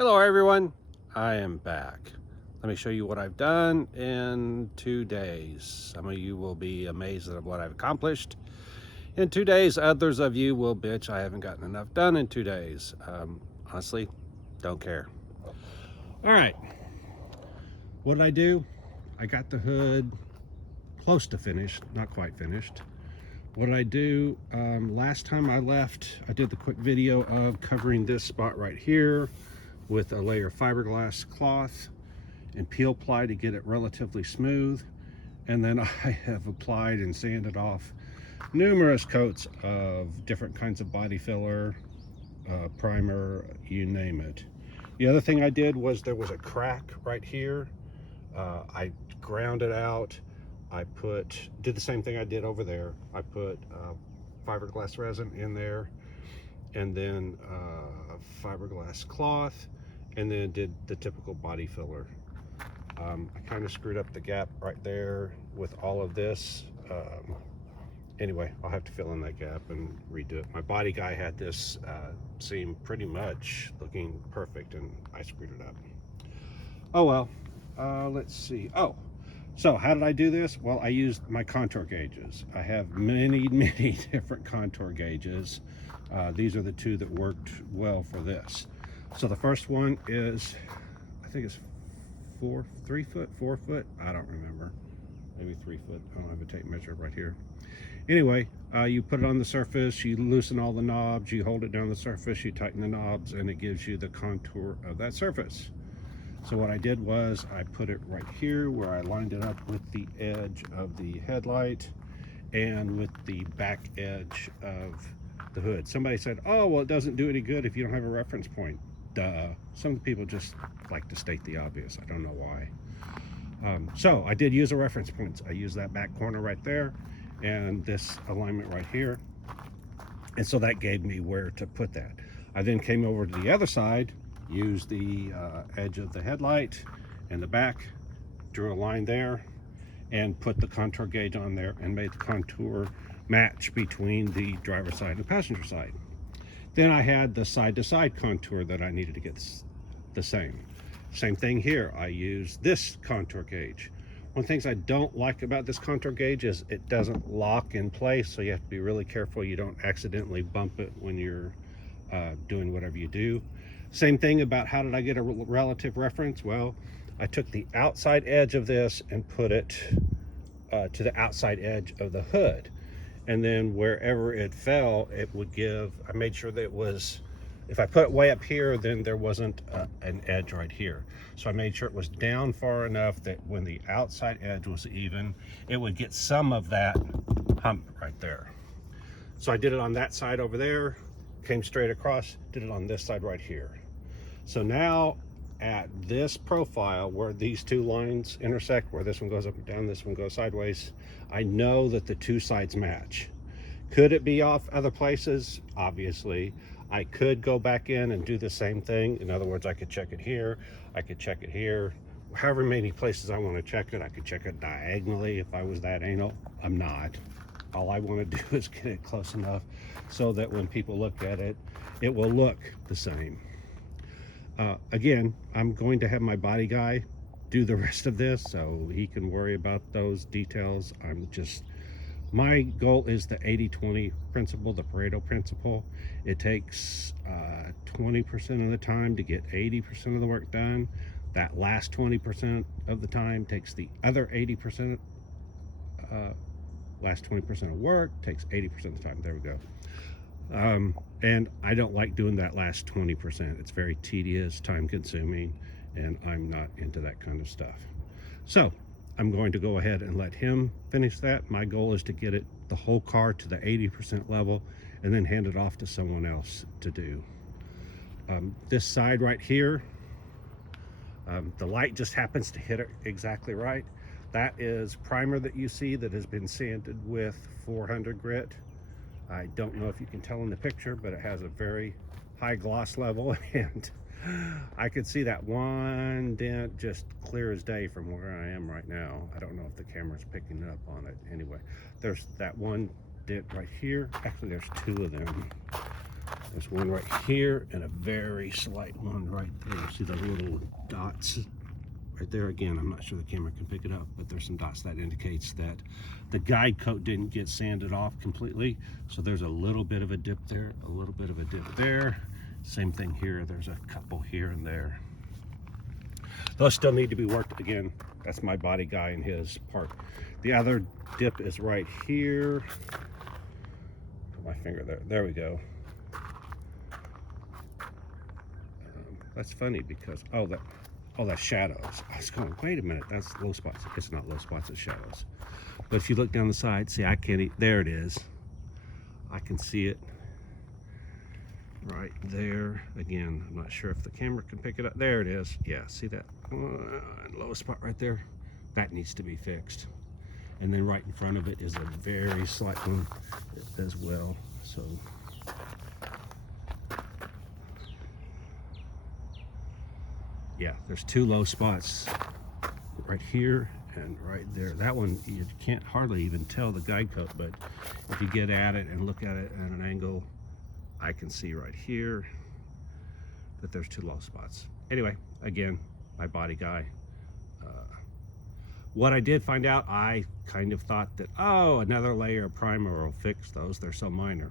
Hello everyone, I am back. Let me show you what I've done in 2 days. Some of you will be amazed at what I've accomplished in 2 days. Others of you will bitch I haven't gotten enough done in 2 days. Honestly, don't care. All right, what did I do? I got the hood close to finished, not quite finished. What did I do? Last time I left, I did the quick video of covering this spot right here with a layer of fiberglass cloth and peel ply to get it relatively smooth. And then I have applied and sanded off numerous coats of different kinds of body filler, primer, you name it. The other thing I did was there was a crack right here. I ground it out. I did the same thing I did over there. I put fiberglass resin in there, and then fiberglass cloth, and then did the typical body filler. I kind of screwed up the gap right there with all of this. Anyway, I'll have to fill in that gap and redo it. My body guy had this seam pretty much looking perfect, and I screwed it up. Oh well. Let's see. Oh, so how did I do this? Well, I used my contour gauges. I have many different contour gauges. These are the two that worked well for this. So the first one is, I think it's 4 foot, I don't remember, maybe 3 foot. I don't have a tape measure right here. Anyway, you put it on the surface, you loosen all the knobs, you hold it down the surface, you tighten the knobs, and it gives you the contour of that surface. So what I did was I put it right here where I lined it up with the edge of the headlight and with the back edge of the hood. Somebody said, oh, well, it doesn't do any good if you don't have a reference point. Duh. Some people just like to state the obvious. I don't know why. So I did use a reference point. I used that back corner right there and this alignment right here. And so that gave me where to put that. I then came over to the other side, used the edge of the headlight and the back, drew a line there, and put the contour gauge on there and made the contour match between the driver's side and passenger side. Then I had the side-to-side contour that I needed to get the same. Same thing here. I used this contour gauge. One of the things I don't like about this contour gauge is it doesn't lock in place, so you have to be really careful you don't accidentally bump it when you're doing whatever you do. Same thing about how did I get a relative reference? Well, I took the outside edge of this and put it to the outside edge of the hood. And then wherever it fell, it would give, I made sure that it was, if I put it way up here, then there wasn't an edge right here. So I made sure it was down far enough that when the outside edge was even, it would get some of that hump right there. So I did it on that side over there, came straight across, did it on this side right here. So now at this profile where these two lines intersect, where this one goes up and down, this one goes sideways, I know that the two sides match. Could it be off other places? Obviously. I could go back in and do the same thing. In other words, I could check it here, I could check it here, however many places I want to check it. I could check it diagonally if I was that anal. I'm not. All I want to do is get it close enough so that when people look at it, it will look the same. Again, I'm going to have my body guy do the rest of this so he can worry about those details. My goal is the 80-20 principle, the Pareto principle. It takes 20% of the time to get 80% of the work done. That last 20% of the time takes the other 80%. Last 20% of work takes 80% of the time. There we go. And I don't like doing that last 20%. It's very tedious, time consuming, and I'm not into that kind of stuff. So I'm going to go ahead and let him finish that. My goal is to get the whole car to the 80% level and then hand it off to someone else to do. This side right here, the light just happens to hit it exactly right. That is primer that you see that has been sanded with 400 grit. I don't know if you can tell in the picture, but it has a very high gloss level, and I could see that one dent just clear as day from where I am right now. I don't know if the camera's picking up on it. Anyway, there's that one dent right here. Actually, there's two of them. There's one right here and a very slight one right there. See the little dots right there? Again, I'm not sure the camera can pick it up, but there's some dots that indicates that the guide coat didn't get sanded off completely. So there's a little bit of a dip there, a little bit of a dip there. Same thing here, there's a couple here and there. Those still need to be worked. Again, that's my body guy and his part. The other dip is right here. Put my finger there, there we go. That's funny because, oh, that's shadows. I was going, wait a minute, that's low spots. It's not low spots, it's shadows. But if you look down the side, see, I can't, there it is. I can see it right there. Again, I'm not sure if the camera can pick it up. There it is. Yeah, see that low spot right there? That needs to be fixed. And then right in front of it is a very slight one as well. So yeah, there's two low spots right here and right there. That one, you can't hardly even tell the guide coat, but if you get at it and look at it at an angle, I can see right here that there's two low spots. Anyway, again, my body guy. What I did find out, I kind of thought that, oh, another layer of primer will fix those. They're so minor.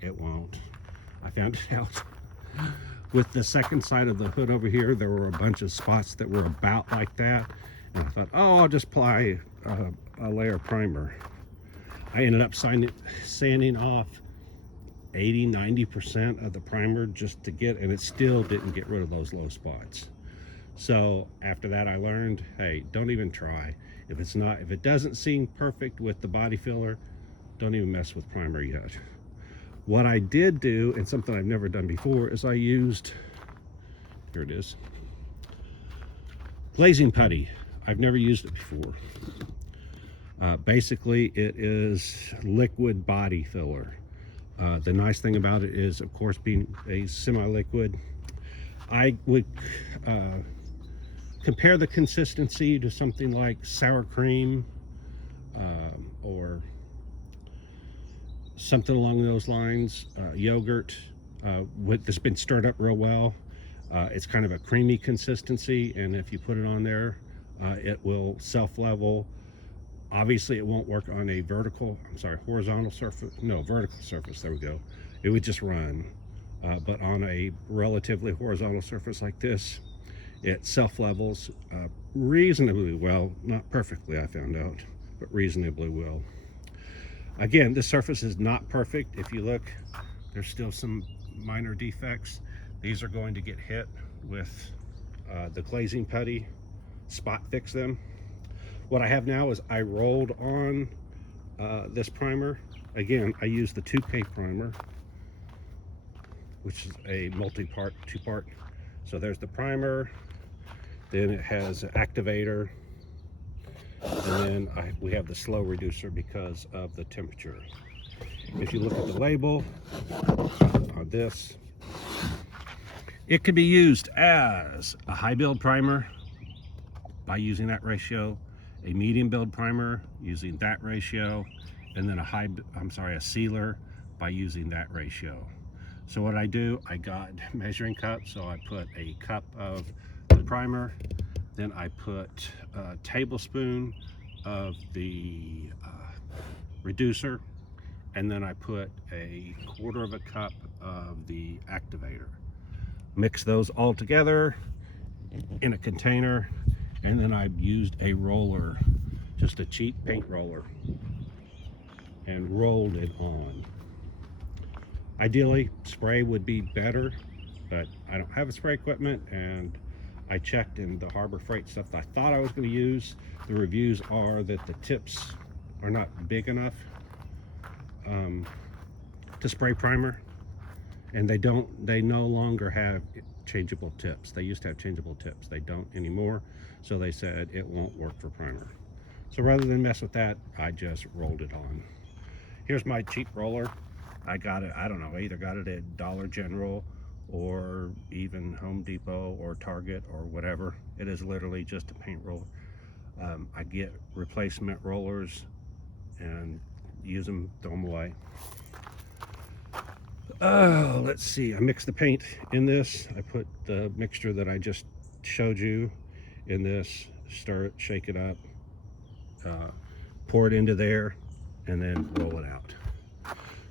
It won't. I found it out. With the second side of the hood over here, there were a bunch of spots that were about like that. And I thought, oh, I'll just apply a layer of primer. I ended up sanding off 80–90% of the primer just to get, and it still didn't get rid of those low spots. So after that, I learned, hey, don't even try. If it doesn't seem perfect with the body filler, don't even mess with primer yet. What I did do, and something I've never done before, is I used, here it is, glazing putty. I've never used it before. Basically, it is liquid body filler. The nice thing about it is, of course, being a semi-liquid, I would compare the consistency to something like sour cream or something along those lines. Yogurt that's been stirred up real well. It's kind of a creamy consistency, and if you put it on there, it will self-level. Obviously, it won't work on a horizontal surface. No, vertical surface. There we go. It would just run. But on a relatively horizontal surface like this, it self-levels reasonably well. Not perfectly, I found out, but reasonably well. Again, this surface is not perfect. If you look, there's still some minor defects. These are going to get hit with the glazing putty, spot fix them. What I have now is I rolled on this primer. Again, I used the 2K primer, which is a multi-part, two-part. So there's the primer, then it has an activator, and then we have the slow reducer because of the temperature. If you look at the label on this, it could be used as a high build primer by using that ratio, a medium build primer using that ratio, and then a sealer by using that ratio. So what I do, I got measuring cups, so I put a cup of the primer, then I put a tablespoon of the reducer, and then I put a quarter of a cup of the activator. Mix those all together in a container, and then I used a roller, just a cheap paint roller, and rolled it on. Ideally, spray would be better, but I don't have a spray equipment, and I checked in the Harbor Freight stuff that I thought I was going to use. The reviews are that the tips are not big enough to spray primer, and they no longer have changeable tips. They used to have changeable tips. They don't anymore, so they said it won't work for primer. So rather than mess with that, I just rolled it on. Here's my cheap roller. I got it, I don't know, either got it at Dollar General or even Home Depot or Target or whatever. It is literally just a paint roller. I get replacement rollers and use them, throw them away. Oh, let's see. I mixed the paint in this. I put the mixture that I just showed you in this, stir it, shake it up, pour it into there, and then roll it out.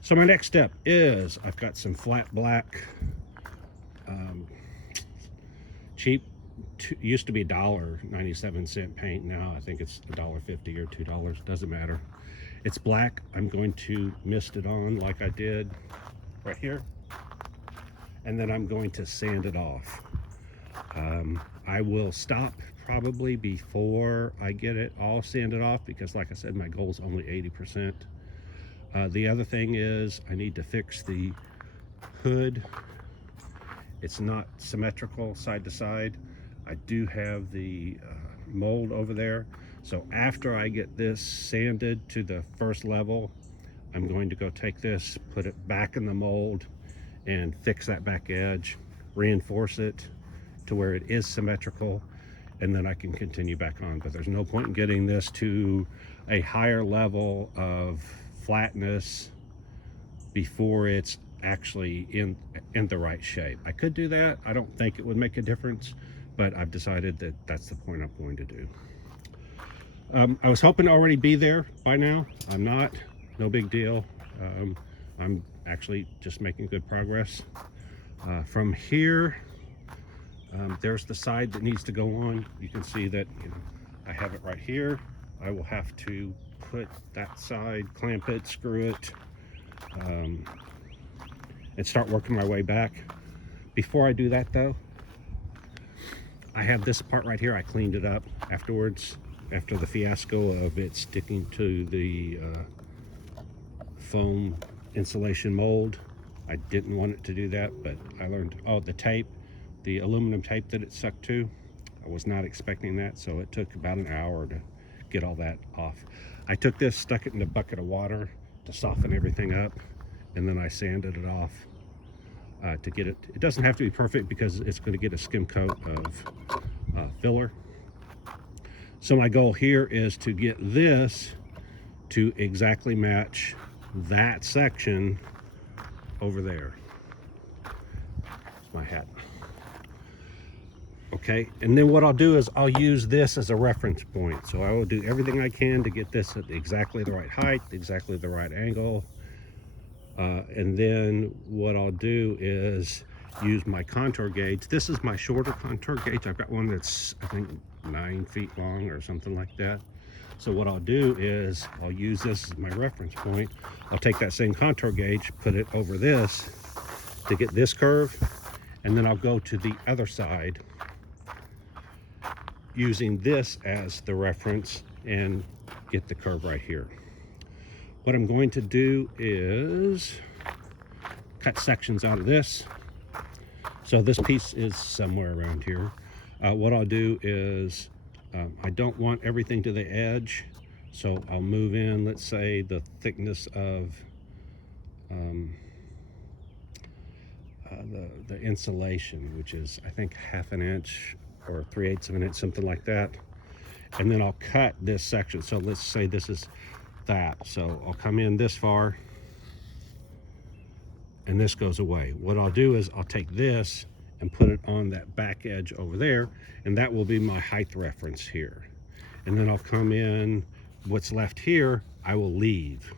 So my next step is I've got some flat black, cheap, used to be $1.97 paint. Now I think it's $1.50 or $2, doesn't matter. It's black. I'm going to mist it on like I did right here, and then I'm going to sand it off. I will stop probably before I get it all sanded off because, like I said, my goal is only 80%. The other thing is I need to fix the hood. It's not symmetrical side to side. I do have the mold over there. So after I get this sanded to the first level, I'm going to go take this, put it back in the mold, and fix that back edge, reinforce it to where it is symmetrical, and then I can continue back on. But there's no point in getting this to a higher level of flatness before it's actually in the right shape. I could do that. I don't think it would make a difference, but I've decided that that's the point I'm going to do. I was hoping to already be there by now. I'm not. No big deal. I'm actually just making good progress. From here, there's the side that needs to go on. You can see that, you know, I have it right here. I will have to put that side, clamp it, screw it, and start working my way back. Before I do that though, I have this part right here. I cleaned it up afterwards, after the fiasco of it sticking to the foam insulation mold. I didn't want it to do that, but I learned, oh, the tape, the aluminum tape that it stuck to, I was not expecting that, so it took about an hour to get all that off. I took this, stuck it in a bucket of water to soften everything up, and then I sanded it off to get it. It doesn't have to be perfect because it's going to get a skim coat of filler. So my goal here is to get this to exactly match that section over there. It's my hat. Okay, and then what I'll do is I'll use this as a reference point. So I will do everything I can to get this at exactly the right height, exactly the right angle. And then what I'll do is use my contour gauge. This is my shorter contour gauge. I've got one that's, I think, 9 feet long or something like that. So what I'll do is I'll use this as my reference point. I'll take that same contour gauge, put it over this to get this curve, and then I'll go to the other side using this as the reference and get the curve right here. What I'm going to do is cut sections out of this. So this piece is somewhere around here. What I'll do is I don't want everything to the edge, so I'll move in, let's say, the thickness of the insulation, which is, I think, 1/2 inch or 3/8 of an inch, something like that. And then I'll cut this section. So let's say this is that. So I'll come in this far, and this goes away. What I'll do is I'll take this and put it on that back edge over there, and that will be my height reference here. And then I'll come in, what's left here, I will leave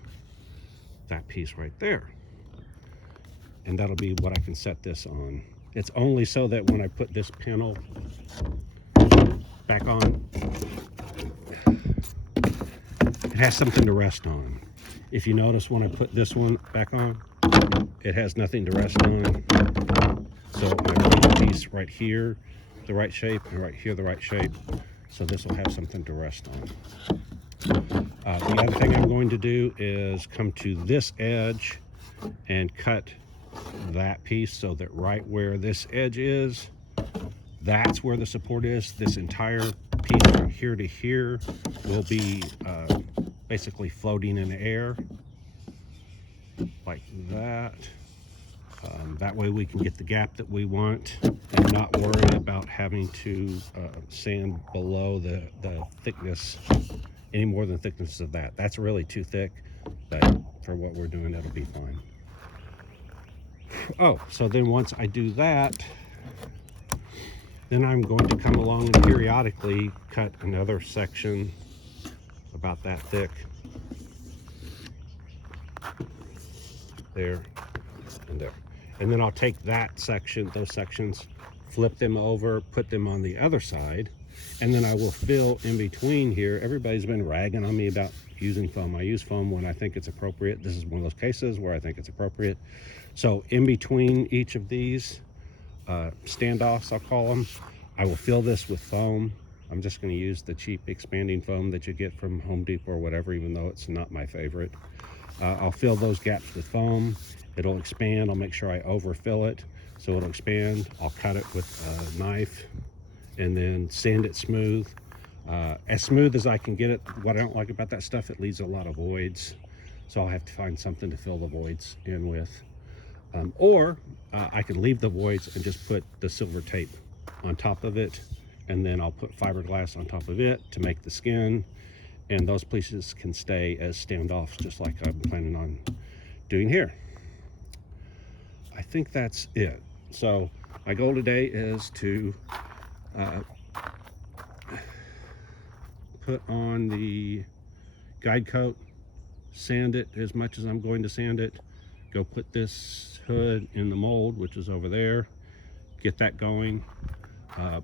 that piece right there. And that'll be what I can set this on. It's only so that when I put this panel back on, it has something to rest on. If you notice, when I put this one back on, it has nothing to rest on. So I put the piece right here, the right shape, and right here, the right shape. So this will have something to rest on. The other thing I'm going to do is come to this edge and cut that piece so that right where this edge is, that's where the support is. This entire piece from here to here will be basically floating in the air like that. That way we can get the gap that we want and not worry about having to sand below the thickness, any more than thickness of that. That's really too thick, but for what we're doing, that'll be fine. Oh, so then once I do that, then I'm going to come along and periodically cut another section about that thick. There and there. And then I'll take that section, those sections, flip them over, put them on the other side, and then I will fill in between here. Everybody's been ragging on me about using foam. I use foam when I think it's appropriate. This is one of those cases where I think it's appropriate. So in between each of these standoffs, I'll call them, I will fill this with foam. I'm just going to use the cheap expanding foam that you get from Home Depot or whatever, even though it's not my favorite. I'll fill those gaps with foam. It'll expand. I'll make sure I overfill it so it'll expand. I'll cut it with a knife and then sand it smooth. As smooth as I can get it. What I don't like about that stuff, it leaves a lot of voids. So I'll have to find something to fill the voids in with. Or I can leave the voids and just put the silver tape on top of it. And then I'll put fiberglass on top of it to make the skin. And those pieces can stay as standoffs, just like I'm planning on doing here. I think that's it. So my goal today is to put on the guide coat, sand it as much as I'm going to sand it, go put this hood in the mold, which is over there, get that going.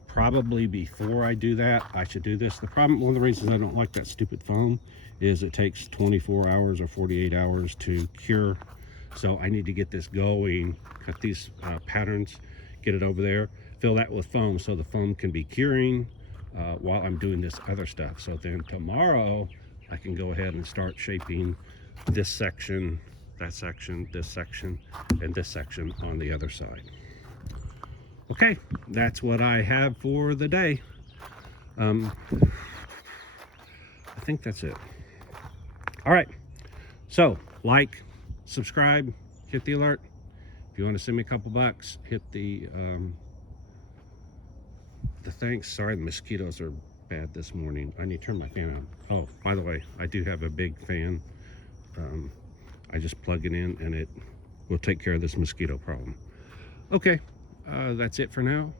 Probably before I do that, I should do this. The problem, one of the reasons I don't like that stupid foam is it takes 24 hours or 48 hours to cure. So I need to get this going, cut these patterns, get it over there, fill that with foam so the foam can be curing while I'm doing this other stuff. So then tomorrow I can go ahead and start shaping this section, that section, this section, and this section on the other side. Okay, that's what I have for the day. I think that's it. All right, so like, subscribe, hit the alert. If you want to send me a couple bucks, hit the thanks. Sorry, the mosquitoes are bad this morning. I need to turn my fan on. Oh, by the way, I do have a big fan. I just plug it in and it will take care of this mosquito problem. Okay. That's it for now.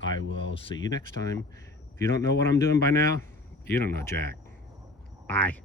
I will see you next time. If you don't know what I'm doing by now, you don't know jack. Bye.